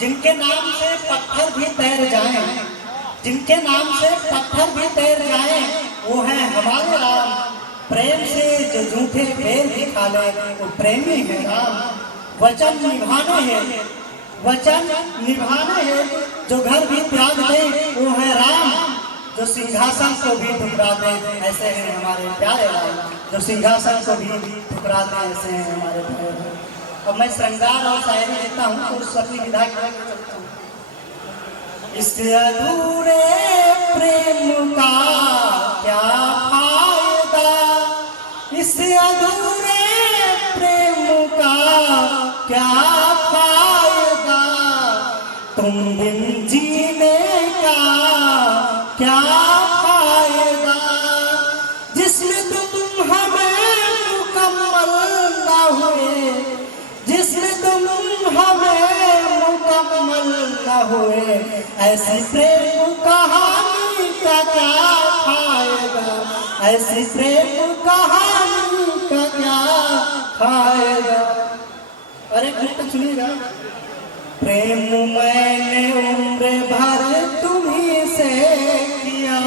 जिनके नाम से पत्थर भी तैर जाएं, जिनके नाम से पत्थर भी तैर जाएं, वो है हमारे राम। प्रेम से जो झूठे पैर भी खा ले वो प्रेमी है राम। वचन निभाने हैं, वचन निभाने हैं, जो घर भी त्याग दे वो है राम। जो सिंहासन को भी ठुकरा दे ऐसे हैं हमारे प्यारे राम। जो सिंहासन को भी ठुकरा दे ऐसे हैं हमारे प्यारे राम। अब मैं श्रृंगार और शायरी देता हूँ तो उस अपनी विधा की चलता हूँ। इस अधूरे प्रेम का क्या फायदा, इस अधूरे प्रेम का क्या फायदा, तुम बिन जीने का क्या फायदा, जिसमें तुम हमें मुकम्मल ना हुए, जिसमें तुम हमें मुकम्मल ना हुए, ऐसी प्रेम कहानी का क्या फायदा, ऐसी प्रेम कहानी का क्या फायदा। अरे कुछ सुनिएगा। प्रेम मैंने उम्र भर तुम्हीं से किया,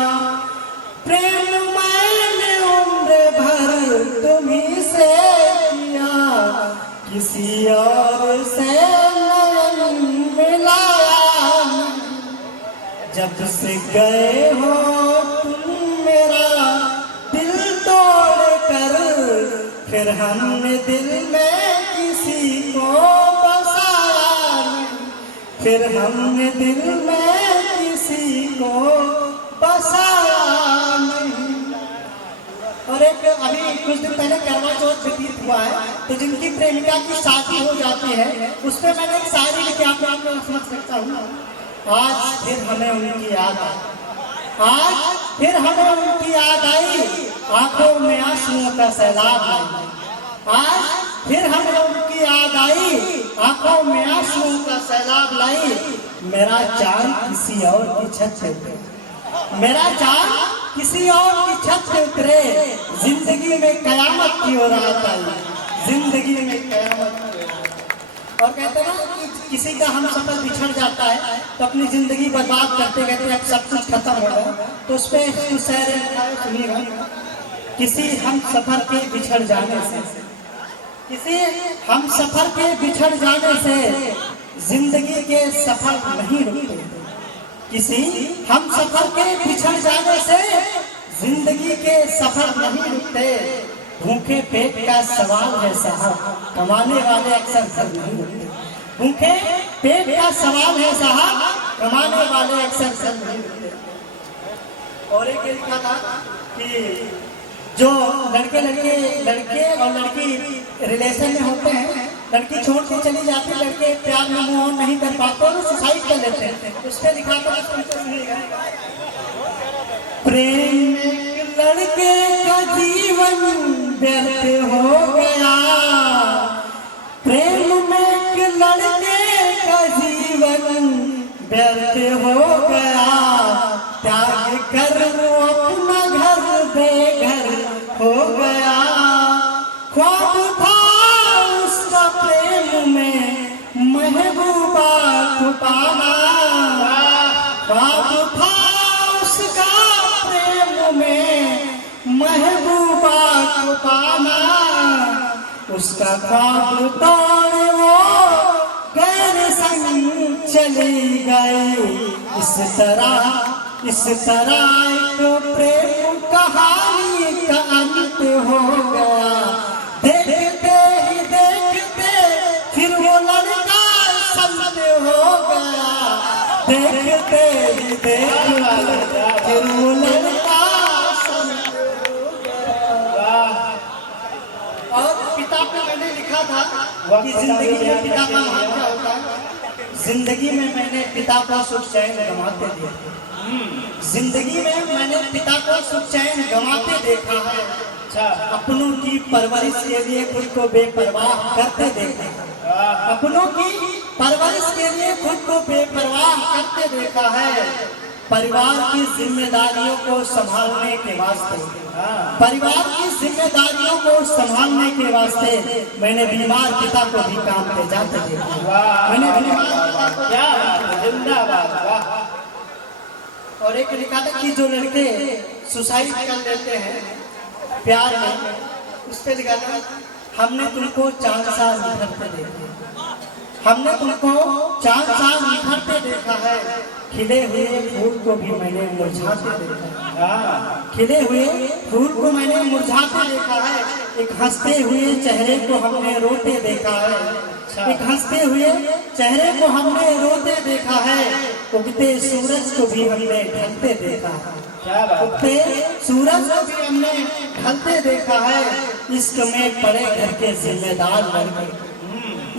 प्रेम मैंने उम्र भर तुम्हीं से किया, किसी और से नयन मिलाया, जब से गए हो तुम मेरा दिल तोड़ कर, फिर हमने दिल में किसी को बसाया, फिर हमने दिल में किसी को बसाया नहीं। और एक अभी कुछ दिन पहले करवा चौथ व्यतीत हुआ है, तो जिनकी प्रेमिका की शादी हो जाती है उस पर मैंने एक शायरी लिखी, आप समझ सकता हूँ। आज फिर हमें उनकी याद आई, आज फिर हमें उनकी याद आई, आंखों में आंसुओं का सैलाब आई, आज फिर हमें उनकी याद आई, आंखों में आंसुओं का सैलाब लाई। मेरा चांद किसी और की छत पे उतरे, मेरा चांद किसी और की छत पे उतरे, जिंदगी में कयामत की ओर आता है, जिंदगी में कयामत की ओर। और कहते हैं ना कि किसी का हम सफर बिछड़ जाता है तो अपनी जिंदगी बर्बाद करते कहते अब सब कुछ खत्म हो गया, तो उस पर सुनिएगा। किसी हम सफर के बिछड़ जाने से, किसी हम सफर के बिछड़ जाने से जिंदगी के सफर नहीं रुकते, किसी हम सफर के बिछड़ जाने से जिंदगी के सफर नहीं रुकते। भूखे पेट का सवाल है साहब, कमाने वाले अक्सर घर नहीं रुकते। भूखे पेट का सवाल है साहब, कमाने वाले अक्सर घर नहीं रुकते। और एक लिखा था कि जो लड़के और लड़की रिलेशन में होते हैं, लड़की छोड़ के चली जाती है, लड़के प्यार में मूव ऑन नहीं कर पाते और सुसाइड कर लेते हैं। उस पर लिखा था प्रेम एक लड़के का जीवन व्यर्थ हो गया, प्रेम में एक लड़के का जीवन व्यर्थ हो गया, त्याग कर वो अपना घर बेघर हो गया। ख्वाब था उसका प्रेम में महबूबा को पाना, ख्वाब था उसका प्रेम में महबूबा को पाना, उसका ख्वाब तोड़ वो गैर संग चली गई। इस तरह एक प्रेम कहानी का अंत हो गया। देखते ही देखते फिर वो लड़का संत हो गया, देखते ही देखते फिर वो लड़का संत हो गया। और पिता पे मैंने लिखा था कि जिंदगी में पिता का महत्व क्या होता है। जिंदगी में मैंने पिता को सुख चैन गंवाते देखा, जिंदगी में मैंने पिता को सुख चैन गंवाते देखा है। अपनों की परवरिश के लिए खुद को बेपरवाह करते देखा, अपनों की परवरिश के लिए खुद को बेपरवाह करते देखा है। परिवार की जिम्मेदारियों को संभालने के वास्ते, परिवार की जिम्मेदारियों को संभालने के वास्ते मैंने बीमार पिता को भी काम पे जाते देखा। मैंने बीमार पिता को और एक लिखा था कि जो लड़के सुसाइड कर लेते हैं प्यार में, उस पर लिखा था हमने तुमको चांद सा निखरते देखा, हमने तुमको चांद सा निखरते देखा है, खिले हुए फूल को भी मैंने मुरझाते देखा है, खिले हुए फूल को मैंने मुरझाते देखा है, एक हंसते हुए चेहरे को हमने रोते देखा है, एक हंसते हुए चेहरे को हमने रोते देखा है, उगते सूरज को भी हमने ढलते देखा है, उगते सूरज को भी हमने ढलते देखा है, इश्क में पड़े घर के जिम्मेदार लड़के,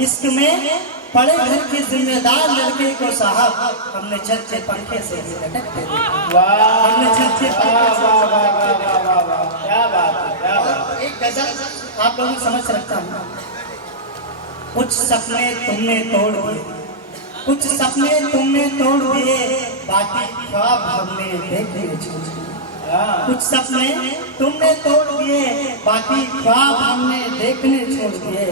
इश्क में पड़े घर के जिम्मेदार लड़के को साहब हमने छत के पंखे से ही लटकते देखा, हमने छत के पंखे से। क्या बात है, क्या बात है। एक गजल आप लोगों को समझ रखता हूँ। कुछ सपने तुमने तोड़ दिए, कुछ सपने तुमने तोड़ दिए, बाकी ख्वाब हमने देखने छोड़ दिए, कुछ सपने तुमने तोड़ दिए, बाकी ख्वाब हमने देखने छोड़ दिए,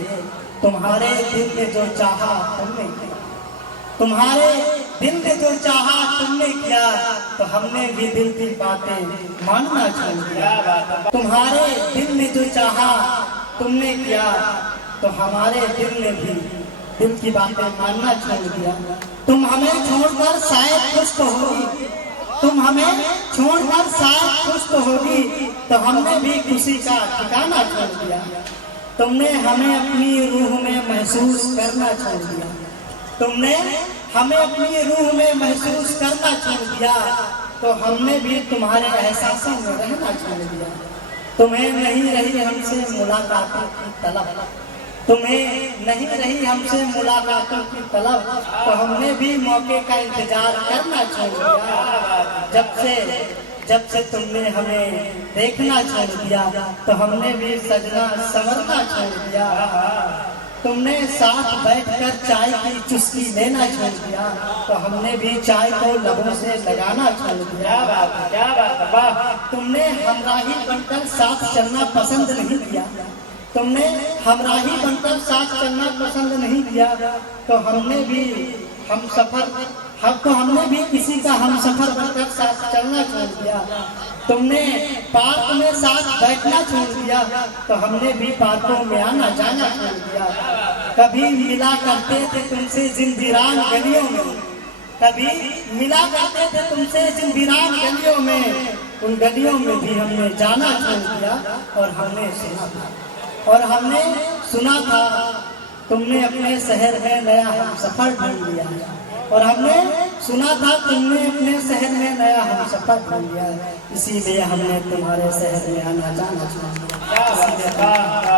तुम्हारे दिल ने जो चाहा तुमने किया, तुम्हारे दिल ने जो चाहा तुमने किया, तो हमने भी दिल की बातें मानना छोड़ दिया, तुम्हारे दिल ने जो चाहा तुमने किया, तो हमारे दिल ने भी दिल की बातें मानना छोड़ दिया, तुम हमें छोड़कर शायद खुश तो होगी, तुम हमें छोड़कर शायद खुश तो होगी, तो हमने भी खुशी का ठिकाना छोड़ दिया, तुमने हमें अपनी रूह में महसूस करना छोड़ दिया, तुमने हमें अपनी रूह में महसूस करना छोड़ दिया, तो हमने भी तुम्हारे एहसासों में रहना छोड़ दिया, तुम्हें नहीं रही हमसे मुलाकातों की तलब, तुम्हें नहीं रही हमसे मुलाकातों की तलब, तो हमने भी मौके का इंतजार करना छोड़ दिया, जब से तुमने हमें देखना छोड़ दिया, तो हमने भी सजना संवरना छोड़ दिया, तुमने साथ बैठकर चाय की चुस्की लेना छोड़ दिया, तो हमने भी चाय को लबों से लगाना छोड़ दिया, क्या बात है, वाह। तुमने हमराही बनकर साथ चलना पसंद नहीं किया, तुमने हमराही बनकर साथ चलना पसंद नहीं किया, तो हमने भी हमने भी किसी का हम सफर बनकर साथ चलना छोड़ दिया, तुमने पार्क में साथ बैठना छोड़ दिया, तो हमने भी पार्कों में आना जाना छोड़ दिया, कभी मिला करते थे तुमसे जिन वीरान गलियों में, कभी मिला करते थे तुमसे जिन वीरान गलियों में, उन गलियों में भी हमने जाना छोड़ दिया, और हमने सुना था तुमने अपने शहर में नया हम सफर ढूंढ लिया, और हमने सुना था तुमने अपने शहर में नया हम सफर ढूंढ लिया, इसीलिए हमने तुम्हारे शहर में आना जाना छोड़ दिया।